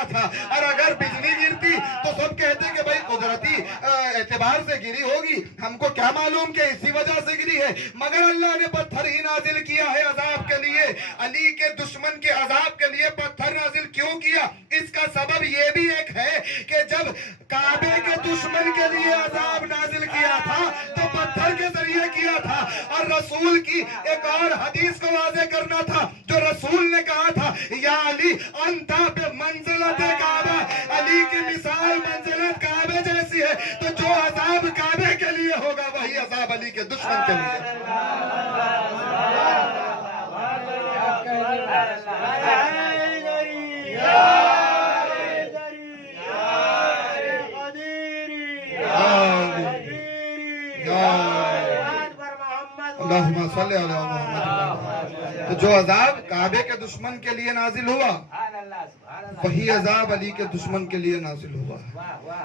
गया था, और अगर बिजली गिरती तो सब कहते कि भाई कुदरती एतबार से गिरी होगी, हमको क्या मालूम कि इसी वजह से गिरी है। मगर अल्लाह ने पत्थर ही नाजिल किया है अजाब के लिए। अली के दुश्मन के अजाब के लिए पत्थर नाजिल क्यों किया? इसका सबब ये भी एक है कि जब काबे के दुश्मन के लिए अजाब नाजिल किया था तो पत्थर के जरिए किया था। और रसूल की एक और हदीस को वाज़ेह करना था, जो रसूल ने कहा था, या अली अंता पे मंजिलत काबा, अली की मिसाल मंजिलत काबे जैसी है। तो जो अजाब काबे के लिए होगा वही अजाब अली के दुश्मन के लिए। तो जो अजाब काबे के दुश्मन के लिए नाजिल हुआ वही अजाब अली के दुश्मन के लिए नाजिल हुआ।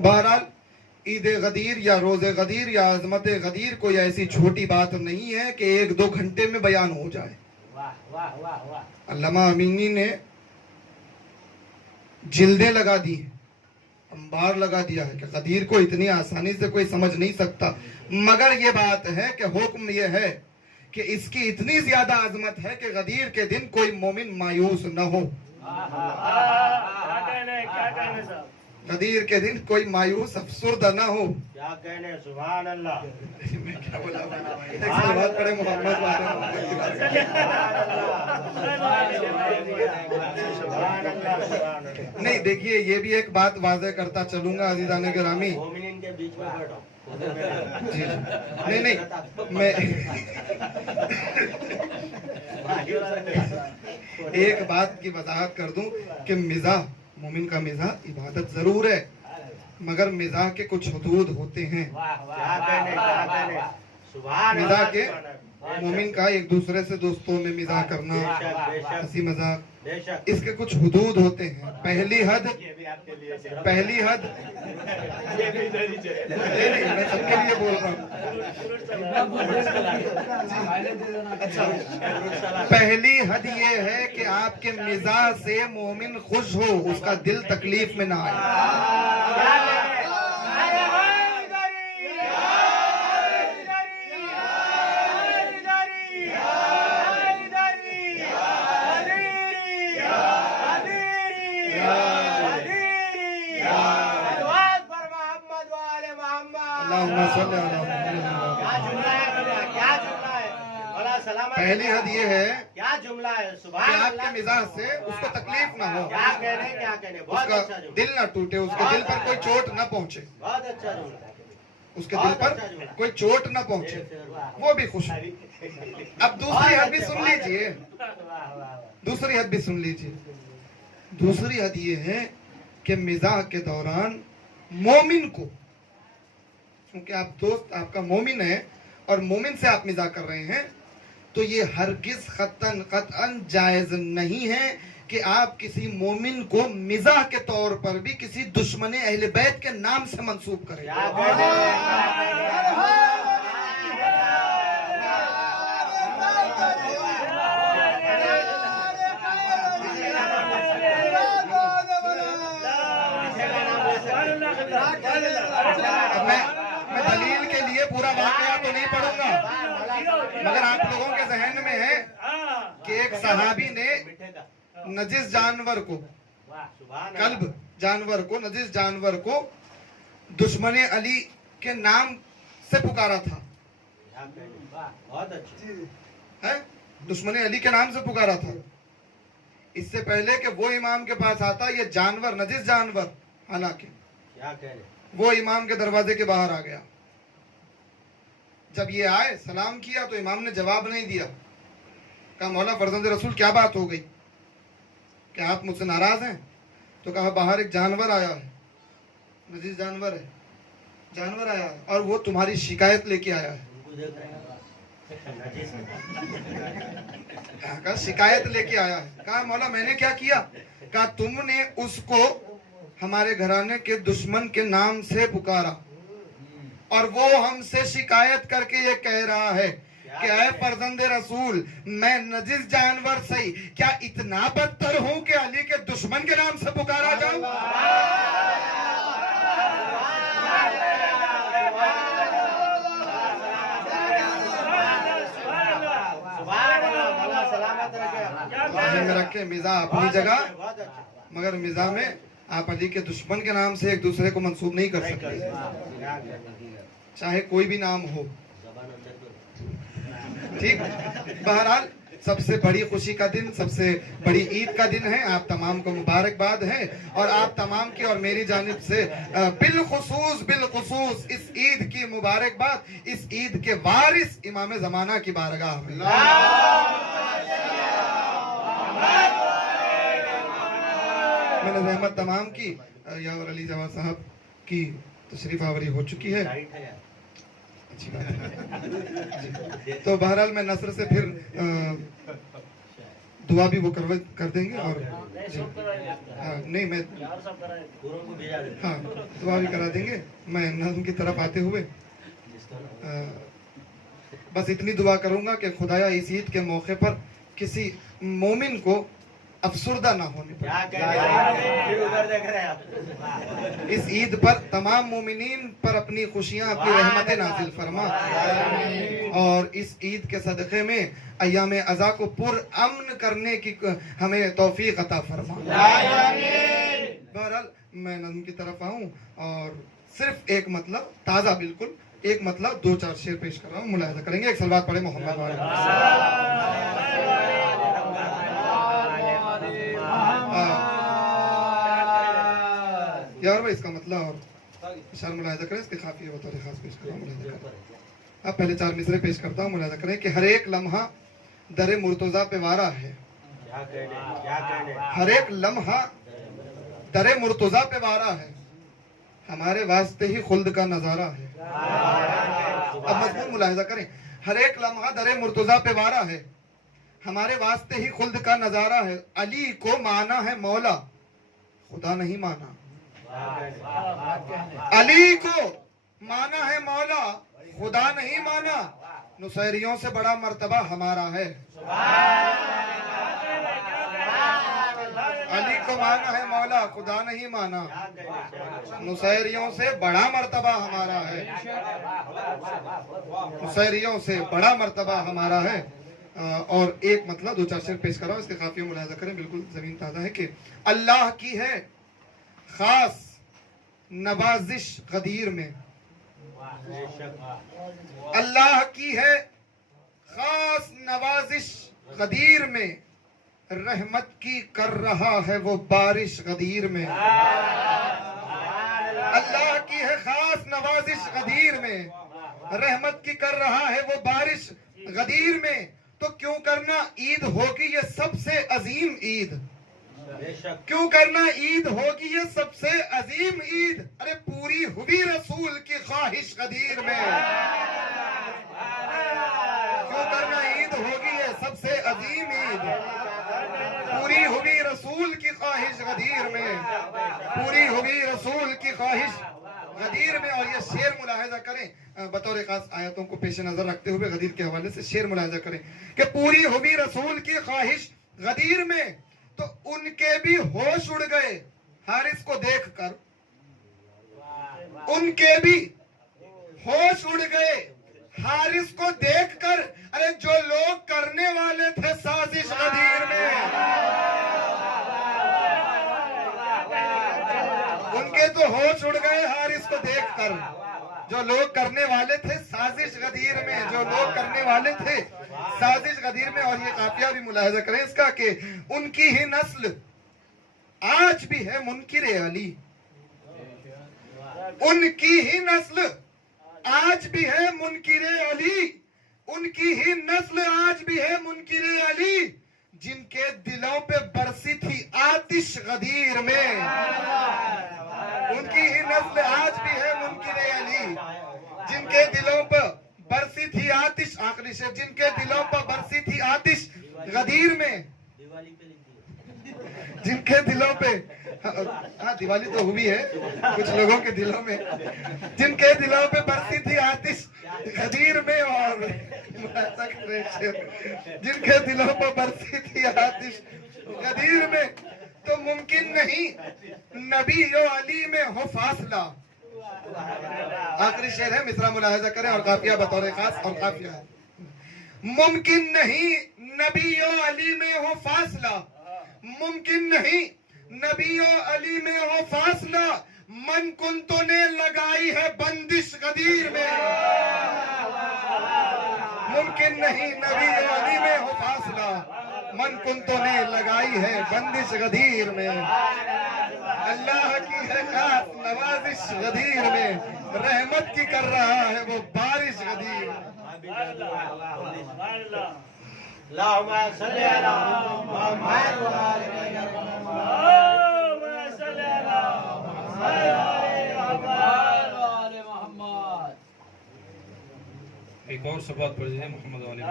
बहरहाल ईद गदीर या रोज़े गदीर या अजमत गदीर कोई ऐसी छोटी बात नहीं है कि 1-2 घंटे में बयान हो जाए। अल्लामा अमीनी ने जिल्दें लगा दी, अंबार लगा दिया है कि गदीर को इतनी आसानी से कोई समझ नहीं सकता। मगर ये बात है कि हुक्म ये है कि इसकी इतनी ज्यादा अजमत है कि गदीर के दिन कोई मोमिन मायूस न हो। गदीर के दिन कोई मायूस अफसुर्दा न हो। क्या कहने, सुभान अल्लाह। मैं क्या बोला, एक सलवात पढ़े मोहम्मद नहीं। देखिए ये भी एक बात वाज़ेह करता चलूंगा अजीज़ान गिरामी, मोमिनीन के बीच में बैठो। जी नहीं मैं एक बात की वजाहत कर दूं कि मिजाह, मोमिन का मिजाह इबादत जरूर है, मगर मिजाह के कुछ हुदूद होते हैं। मिजाह के मोमिन का एक दूसरे से दोस्तों में मिजाह करना, हंसी मजाक, इसके कुछ हुदूद होते हैं। पहली हद नहीं, मैं सबके लिए बोल रहा हूँ। पहली हद ये है कि आपके मिजाज से मोमिन खुश हो, उसका दिल तकलीफ में ना आए। पहली हद ये है, क्या जुमला है, कि आपके मिजाज से उसको तकलीफ ना हो, क्या कहने, बहुत उसका अच्छा जुमला, दिल ना टूटे, उसके दिल पर कोई चोट ना पहुंचे, बहुत अच्छा जुमला, उसके दिल पर कोई चोट ना पहुंचे, वो भी खुश। अब दूसरी हद भी सुन लीजिए, दूसरी हद भी सुन लीजिए। दूसरी हद ये है कि मिजाह के दौरान मोमिन को, क्योंकि आप दोस्त आपका मोमिन है और मोमिन से आप मिजाह कर रहे हैं, तो ये हरगिज कतअन जायज नहीं है कि आप किसी मोमिन को मिजाह के तौर पर भी किसी दुश्मने अहले बैत के नाम से मंसूब करें। मैं दलील के लिए पूरा वाकया तो नहीं पढ़ूंगा, मगर आप लोगों के जहन में है कि एक सहाबी ने नजिस जानवर को, कल्ब जानवर को, नजिस जानवर को दुश्मने अली के नाम से पुकारा था। बहुत अच्छा है, दुश्मने अली के नाम से पुकारा था। इससे पहले कि वो इमाम के पास आता, ये जानवर, नजिस जानवर, हालांकि क्या कहने, वो इमाम के दरवाजे के बाहर आ गया। जब ये आए, सलाम किया तो इमाम ने जवाब नहीं दिया। कहा, मौला फरजंद रसूल क्या बात हो गई, क्या आप मुझसे नाराज हैं? तो कहा, बाहर एक जानवर आया है, नजीज जानवर है, जानवर आया है और वो तुम्हारी शिकायत लेके आया है। कहा, शिकायत लेके आया है। कहा, मौला मैंने क्या किया? कहा, तुमने उसको हमारे घराने के दुश्मन के नाम से पुकारा और वो हमसे शिकायत करके ये कह रहा है कि ऐ फरजंद रसूल, मैं नजिस जानवर सही क्या इतना बदतर हूँ कि अली के दुश्मन के नाम से पुकारा जाऊं? में रखे। मिजा अपनी बहुत जगह, अच्छे, बहुत अच्छे। मगर मिजा में आप अली के दुश्मन के नाम से एक दूसरे को मंसूब नहीं कर नहीं सकते, कर सकते। क्या कहने? चाहे कोई भी नाम हो। जबान अंदर करो। ठीक, बहरहाल सबसे बड़ी खुशी का दिन, सबसे बड़ी ईद का दिन है। आप तमाम को मुबारकबाद है और आप तमाम की और मेरी जानिब से बिलखुसूस इस ईद की मुबारकबाद इस ईद के वारिस इमाम ज़माना की बारगाह में। मैंने रहमत तमाम की यावर अली जवाद साहब की तशरीफ आवरी हो चुकी है। लाइट है यार। अच्छी बात है जी। तो बहरहाल मैं नसर से फिर दुआ भी वो कर देंगे और जी, हाँ नहीं मैं पूरों को भेजा दे। हाँ दुआ भी करा देंगे। मैं नज़्म की तरफ आते हुए बस इतनी दुआ करूंगा कि खुदाया इस ईद के मौके पर किसी मोमिन को अफसुर्दा ना होने पाए। क्या कहने? फिर उधर देख रहे हैं आप। इस ईद पर तमाम मोमिनीन पर अपनी खुशियां, अपनी रहमतें नाजिल फरमा और इस ईद के सदक़े में अय्याम अज़ा को पुरअमन करने की हमें तौफीक अता फरमा। बहरहाल मैं नज़्म की तरफ आऊँ और सिर्फ एक मतलब ताज़ा, बिल्कुल एक मतलब 2-4 शेर पेश कर रहा हूँ, मुलाहिज़ा करेंगे। एक सलवात पढ़े मोहम्मद वाले। यार भाई इसका मतलब और इशार मुलाहिज़ा करें, इसके काफी बतौर खास पेश कर रहा हूँ, मुलाहिज़ा करें। अब पहले 4 मिसरे पेश करता हूँ, मुलाहिज़ा करें कि हर एक लम्हा दरे मुर्तज़ा पे वारा है। क्या कहने? क्या कहने? हर एक लम्हा दरे मुर्तज़ा पे वारा है, हमारे वास्ते ही खुल्द का नजारा है। अब मजमून मुलाहिज़ा करें, हर एक लम्हा दरे मुर्तज़ा पे वारा है, हमारे वास्ते ही खुल्द का नजारा है। अली को माना है मौला, खुदा नहीं माना। अली को माना है मौला, खुदा नहीं माना। नुसैरियों से बड़ा मर्तबा हमारा है। अली को माना है मौला, खुदा नहीं माना। नुसैरियों से बड़ा मर्तबा हमारा है। नुसैरियों से बड़ा मर्तबा हमारा है। और एक मतलब 2-4 शेर पेश कर रहा हूँ, इसके काफी मुलाहिज़ा करें, बिल्कुल जमीन ताज़ा है कि अल्लाह की है खास नवाजिश गदीर में। अल्लाह की है खास नवाजिश गदीर में, रहमत की कर रहा है वो बारिश गदीर में। अल्लाह की है खास नवाजिश गदीर में, रहमत की कर रहा है वो बारिश गदीर में। तो क्यों करना ईद होगी ये सबसे अजीम ईद, क्यों करना ईद होगी ये सबसे अजीम ईद। अरे पूरी हुई रसूल की ख्वाहिश गदीर में। क्यों करना ईद होगी ये सबसे अजीम ईद, पूरी हुई रसूल की ख्वाहिश गदीर में, पूरी हुई रसूल की ख्वाहिश गदीर में। और ये शेर मुलाहिज़ा करें, बतौर खास आयतों को पेश नजर रखते हुए गदीर के हवाले से शेर मुलाहिज़ा करें कि पूरी हुई रसूल की ख्वाहिश गदीर में, तो उनके भी होश उड़ गए हारिस को देखकर। उनके भी होश उड़ गए हारिस को देखकर। अरे जो लोग करने वाले थे साजिश गदीर में, उनके तो होश उड़ गए हारिस को देखकर। जो लोग करने वाले थे साजिश गदीर में, जो लोग करने वाले थे साजिश गदीर में। और ये काफिया भी मुलाहिज़ा करें इसका कि उनकी ही नस्ल आज भी है मुनकिर अली, उनकी ही नस्ल आज भी है मुनकिर अली, उनकी ही नस्ल आज भी है मुनकिर अली, जिनके दिलों पे बरसी थी आतिश गदीर में। उनकी ही नस्ल आज भी है मुनकिर अली, जिनके दिलों पर बरसी थी आतिश, आखिरी शेर, जिनके दिलों पर बरसी थी आतिश गदीर में। जिनके दिलों पे, हाँ दिवाली तो हुई है कुछ लोगों के दिलों में, जिनके दिलों पे बरसी थी आतिश गदीर में। और जिनके दिलों पर बरसी थी आतिश गदीर में, तो मुमकिन नहीं नबी यो अली में हो फासला। आखिरी शेर है, मिसरा मुलाहिज़ा करें और काफिया बतौर खास और काफिया। मुमकिन नहीं नबी यो अली में हो फासला, मुमकिन नहीं। नबी और अली में हो फासला, मन कुंतों ने लगाई है बंदिश गदीर में। मुमकिन नहीं नबी और अली में हो फासला, मन कुंतों ने लगाई है बंदिश गदीर में। अल्लाह की है खास नवाजिश गदीर में, रहमत की कर रहा है वो बारिश गदीर। अल्लाहुम्मा सल्ली अला मुहम्मद व आले मुहम्मद। एक और सबात पढ़ दीजिए मोहम्मद वाले।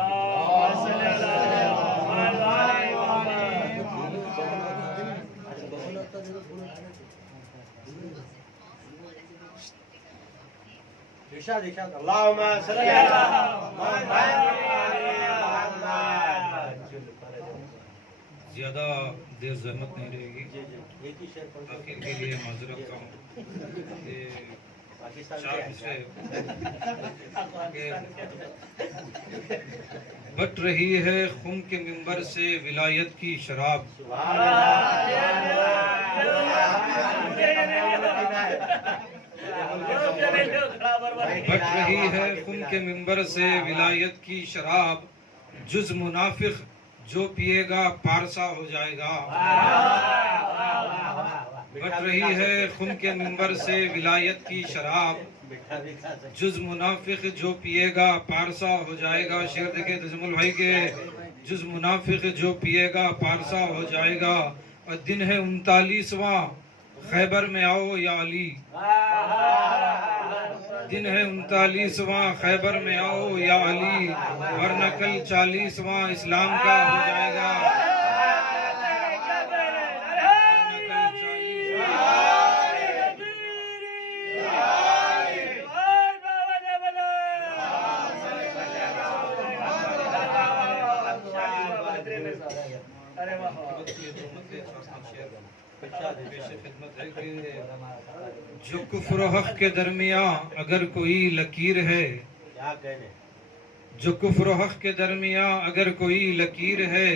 इरशाद इरशाद अल्लाहुम्मा सल्ली अला मुहम्मद व आले मुहम्मद। ज्यादा देर जहमत नहीं रहेगी। एक ही शेर पढ़ आखिर के लिए माजरत का ये पाकिस्तान शाम के से बट रही है खुम के मिंबर से विलायत की शराब। बट रही है खुम के मिंबर से विलायत की शराब, जुज मुनाफिक जो पिएगा पारसा हो जाएगा। बट रही है खुम के मिंबर से विलायत की शराब, जुज मुनाफिक जो पिएगा पारसा हो जाएगा। शेर देखे तजमुल भाई के, जुज मुनाफिक जो पिएगा पारसा हो जाएगा। और दिन है 39वां, खैबर में आओ या अली। दिन है 39वां, खैबर में आओ या अली, वरना कल 40वां इस्लाम का हो जाएगा। जो कुफ्र और हक के दरमिया अगर कोई लकीर है, क्या कहने, जो कुफ्र और हक के दरमिया अगर कोई लकीर है,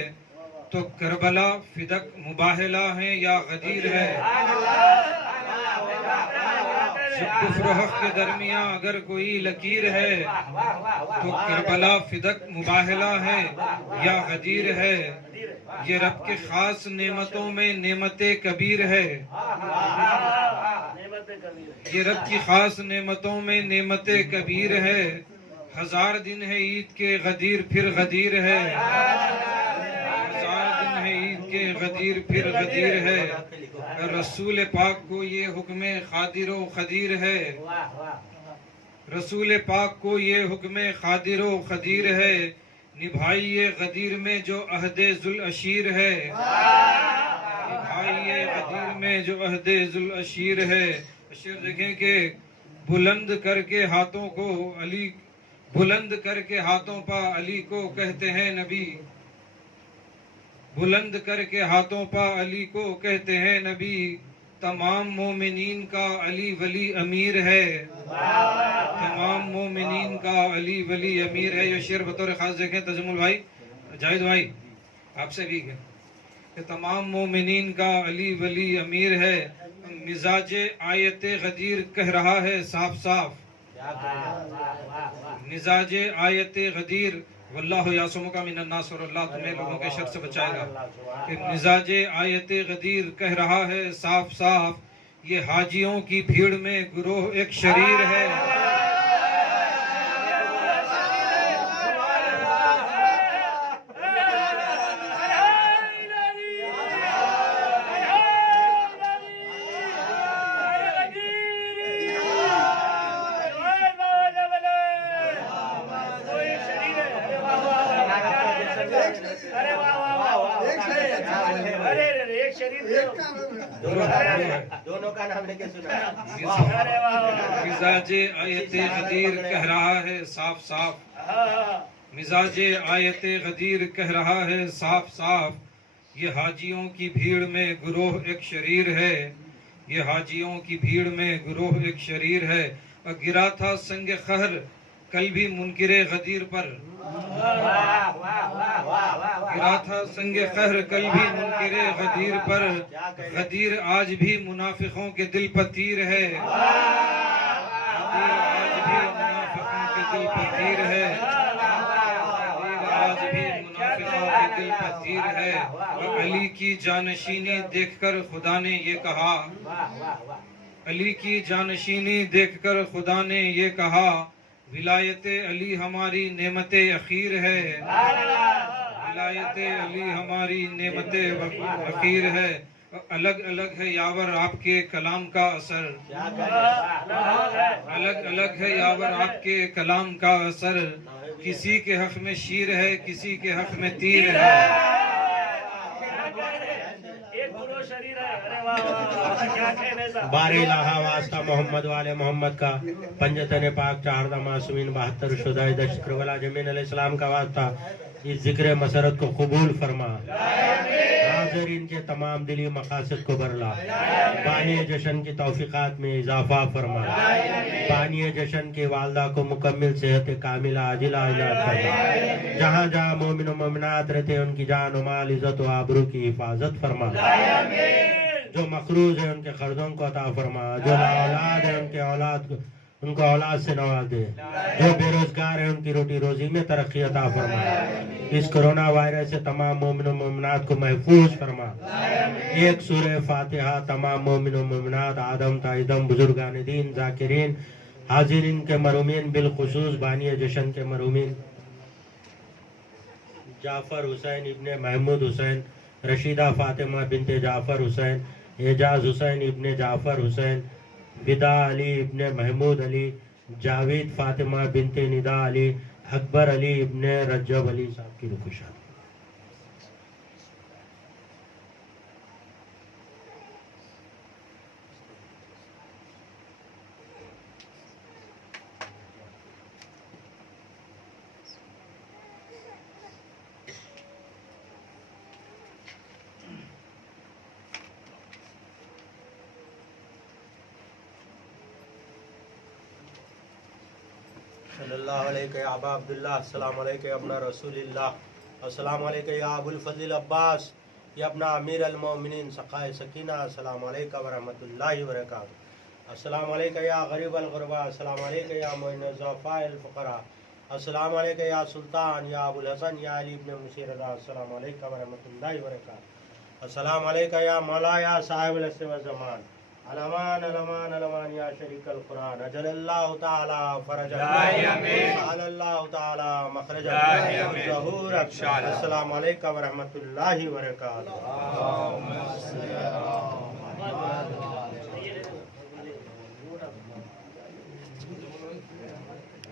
तो करबला फिदक मुबाहला है या गदीर है। जो कुफ्र और हक के दरमिया अगर कोई लकीर है, तो करबला फिदक मुबाहला है या गदीर है। ये रब के खास नेमतों में नेमते कबीर है। ये रब की खास नेमतों में नेमते कबीर है। 1000 दिन है ईद के गदीर फिर गदीर है। 1000 दिन है ईद के गदीर फिर गदीर है। रसूल पाक को ये हुक्म खादिरो खदीर है। रसूल पाक को ये हुक्म खादिरो खदीर है। निभाइए गदीर में जो अहदे जुल अशीर है। निभाइए गदीर में जो अहदे जुल अशीर है। अशीर देखें कि बुलंद करके हाथों को अली, बुलंद करके हाथों पर अली को कहते हैं नबी। बुलंद करके हाथों पर अली को कहते हैं नबी। तमाम मोमिनीन का अली वली अमीर है। तमाम मोमिनीन का अली वली अमीर है। ये शेर बतौर खास देखें तजमुल भाई, जाहिद भाई आपसे भी है कि तमाम मोमिनीन का अली वली अमीर है। मिजाज आयत गदीर कह रहा है साफ साफ। मिजाज आयत गदीर वल्लाहु यासमुका मिनन नास, और अल्लाह तुम्हें लोगों के शर से बचाएगा। कि मिजाज आयत गदीर कह रहा है साफ साफ, ये हाजियों की भीड़ में गुरोह एक शरीर है। दोनों का नाम लेके सुना। मिजाज आयत गदीर कह रहा है साफ साफ। मिजाज आयत गदीर कह रहा है साफ साफ, ये हाजियों की भीड़ में गुरोह एक शरीर है। ये हाजियों की भीड़ में गुरोह एक शरीर है। और गिरा था संग खहर कल भी मुनकिरे गदीर पर गिरा था संगे कहर, कल भी मुनकिरे गदीर पर गदीर आज भी मुनाफिकों के दिल पर तीर है। गदीर आज भी मुनाफिकों के दिल पर तीर है। गदीर आज भी मुनाफिकों के दिल पर तीर है। और अली की जानशीनी देखकर खुदा ने ये कहा, अली की जानशीनी देखकर खुदा ने ये कहा, विलायते अली हमारी नेमते अखीर है। विलायते अली हमारी नेमते अखीर है। अलग अलग है यावर आपके कलाम का असर, अलग अलग है यावर आपके कलाम का असर। किसी के हक में शीर है, किसी के हक में तीर है। बारे इलाहा वास्ता मोहम्मद वाले मोहम्मद का पंजतन पाक 4 मासूमीन 72 शुदाई दशक्रवला जमीन अलैहिस्सलाम का वास्ता इस जिक्र मसरत को कबूल फरमा। हाज़रीन के तमाम दिली मकासद को बरला। बानी जश्न की तौफीकात में इजाफा फरमा। बानी जश्न के वालदा को मुकम्मिल सेहत कामिला आजिला इनायत फरमा। जहाँ जहाँ मोमिन व मोमिनात रहते हैं उनकी जान व माल इज्जत व आबरू की हिफाजत फरमा। जो मखरूज है उनके कर्जों को अता फरमा। जो औलाद है उनके औलाद को उनको औलाद से नवाज दे। जो बेरोजगार है उनकी रोटी रोजी में तरक्की अता फरमा। इस कोरोना वायरस से तमाम मोमिन व मोमिनात को महफूज फरमा। एक सूरह फातिहा तमाम मोमिन व मोमिनात आदम ताइदम बुजुर्गान दीन जाकिरीन हाजिरीन के मरूमीन बिलखुसूस बानी जश्न के मरूमीन जाफर हुसैन इब्ने महमूद हुसैन, रशीदा फातिमा बिनते जाफर हुसैन, एजाज हुसैन इब्ने जाफर हुसैन, विदा अली इब्ने महमूद अली, जावेद फातिमा बिनते निदा अली, अकबर अली इब्ने रजब अली साहब की रुखशाद। सल्लल्लाहु अलैहि या अबा अब्दुल्लाह, अस्सलामु अलैका या अब्ना रसूलिल्लाह, अस्सलामु अलैका या अबुल फज़ल अब्बास या अब्ना अमीर अल मोमिनीन सक़ाए सकीना, अस्सलामु अलैका व रहमतुल्लाहि व बरकातुहू, अस्सलामु अलैका या गरीब अल गुरबा, अस्सलामु अलैका या मुइन ज़ुअफ़ा अल फ़ुक़रा, अस्सलामु अलैका या सुल्तान या अबुल हसन या अली इब्न मुसीर रज़ा, अस्सलामु अलैका व रहमतुल्लाहि व बरकातुहू, अस्सलामु अलैका या मौला या साहिब अल असर व ज़मान, अलमान अलमान अलमान या शरीक अल कुरान, अजलल्लाहु ताला फरजन अल्लाहु ताला मखरजन ज़हूर। अस्सलामु अलैका व रहमतुल्लाहि व बरकातुहू।